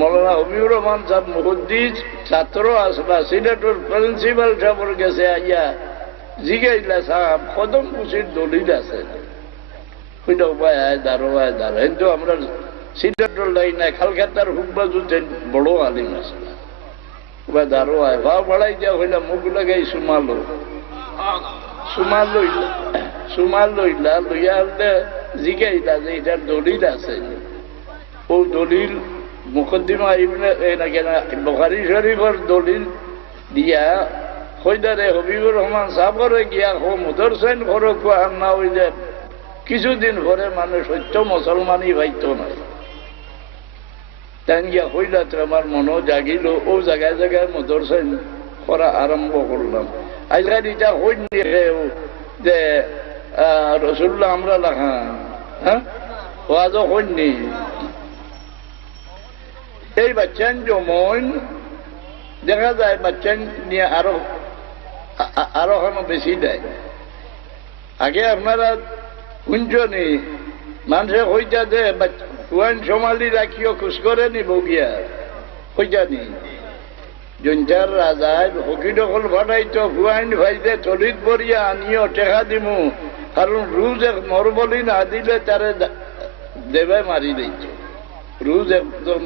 মৌলানা হবিউর রহমান সাহেব মুহুদ্দিস, ছাত্র আসলা সিলেটর প্রিন্সিপাল সাহেবের গেছে আইয়া জিগাইলা, সাহেব, কদম কুচির দলিল আছে। উপায় আয়, দারো আয়, দারো। কিন্তু আমরা সিলেটর লাইন নাই খালখাতার হুকবা জুতেন বড় আলিম আছে। উপায় দারো আয়, ভাও বাড়াই দেওয়া হইলা, মুখ লাগাই সুমালো। সুমাল লইলা সুমাল লইলা লইয়া জিগাইলা যে এটার দলিল আছে। ও দলিল মুকদ্দিমা বখারি দলিল দিয়া হইদারে হবিবুর রহমান গিয়া হো ঘর কুয়ার না হইলে কিছুদিন পরে মানে সত্য মুসলমানই ভাইত নাই তাই গিয়া হইলা তো আমার মনও জাগিল, ও জায়গায় জায়গায় মুদরসেন করা আরম্ভ করলাম। আজকাল এটা হইন যে রসুল্লাহ আমরা লাখা হ্যাঁ? ওয়াজও হইনি এই বাচ্চান যেমন দেখা যায় বাচ্চান নিয়ে আরও আরও বেশি দেয়। আগে আপনারা শুনছনি মানুষে হইতা দে কুয়ান সমালি রাখিও খুশ করে নি বগিয়া হইতা নি। জঞ্জার রাজায় হকি দখল ভাটাইতো, হুয়াইন ভাইতে চলিত বরিয়া আনিও টেকা দিমু, কারণ রুজ মরবলি না দিলে তারে দেবে মারি দিত রুজ একদম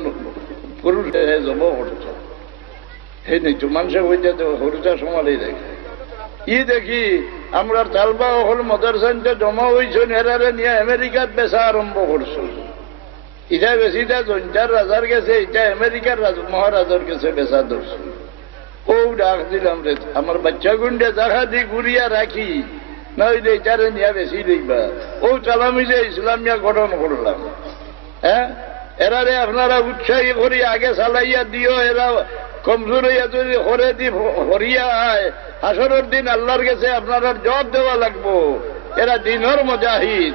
মানুষে হইতে দেখে। ই দেখি, আমরা তালবা হল জমা নিয়ে বেচা আরম্ভ করছ। ইটা বেশিটা জঞ্চার রাজার গেছে ইটা আমেরিকার মহারাজার কাছে বেচা ধরছো। ও, ডাক দিলাম রে, আমার বাচ্চা গুন্ডে দেখা দি ঘুরিয়া রাখি, নইলে ইটারে নিয়ে বেশি দেখবা ও চালামি যে ইসলামিয়া গঠন করলাম। এরারে আপনারা উৎসাহী করি, আগে চালাইয়া দিও, এরা কমজোর হইয়া যদি হরে দি হরিয়া আয়। হাসরের দিন আল্লাহর কাছে আপনারা জবাব দেওয়া লাগবো। এরা দিনর মজাহিদ।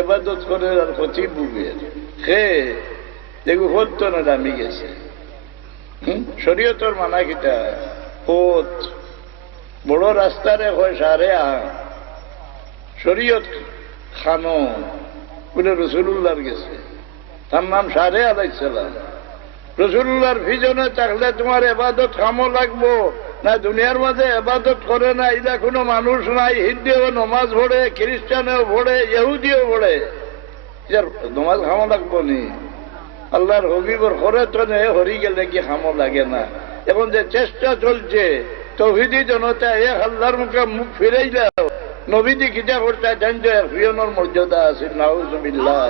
এবাদত করে আর ক্ষতি বুকের। খে দেখো হত না দামি গেছে। শরীয়তর মানা কিটা হত বড় রাস্তারে হয় সারে আ শরীয়ত খানো। বলে রসুল্লাহর গেছে। তার নাম সারে আলাইসালাম রসুল্লাহর ভিজনে থাকলে তোমার এবাদত খামো লাগবো। না, দুনিয়ার মাঝে এবাদত করে না ইলা কোনো মানুষ নাই, হিন্দিও নমাজ ভরে খ্রিস্টানেও ভরে ইহুদিও ভরে নমাজ খামো লাগবো নি? আল্লাহর হবিবর করে তো নে হরি গেলে কি খামো লাগে না। এখন যে চেষ্টা চলছে, তৌহিদি জনতা এ আল্লাহর মুখে মুখ ফিরেই দাও নবীদি খিচা করতে জানছে হুয়নের মর্যাদা আছে, নাউজুবিল্লাহ।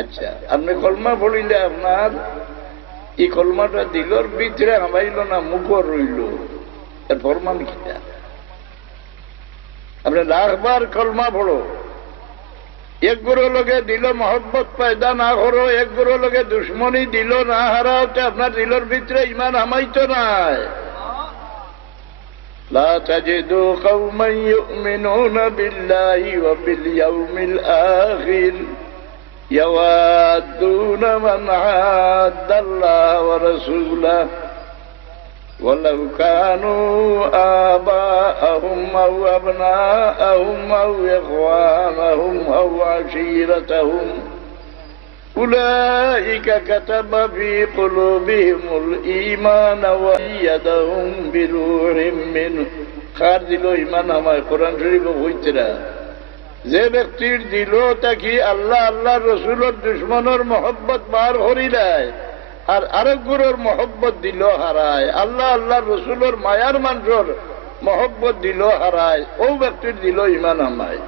আচ্ছা আপনি কলমা পড়িলে আপনার এই কলমাটা দিলর ভিতরে হামাইল না মুখ রইল এর ফরমান খিটা আপনি লাখবার কলমা পড়ো এক গুরু লোকে দিল মহব্বত পয়দা না করো এক গুরু লোকে দুশ্মনী দিল না হারাও আপনার দিলর ভিতরে ইমান হামাইতো নাই لا تجد قوما يؤمنون بالله وباليوم الآخر يوادون من عاد الله ورسوله ولو كانوا آباءهم أو أبناءهم أو إخوانهم أو عشيرتهم أولئك كتب في قلوبهم الإيمان وأيدهم بنور منه خارج الإيمان. هم القرآن شريف وغيتنا যে ব্যক্তির দিল তাকে আল্লাহ আল্লাহ রসুলের দুশ্মনের মহব্বত বার হরিলায় আর আরেকগুলোর মহব্বত দিল হারায়। আল্লাহ আল্লাহ রসুলের মায়ার মানুষের মহব্বত দিল হারায়। ও ব্যক্তির দিল ইমান আমায়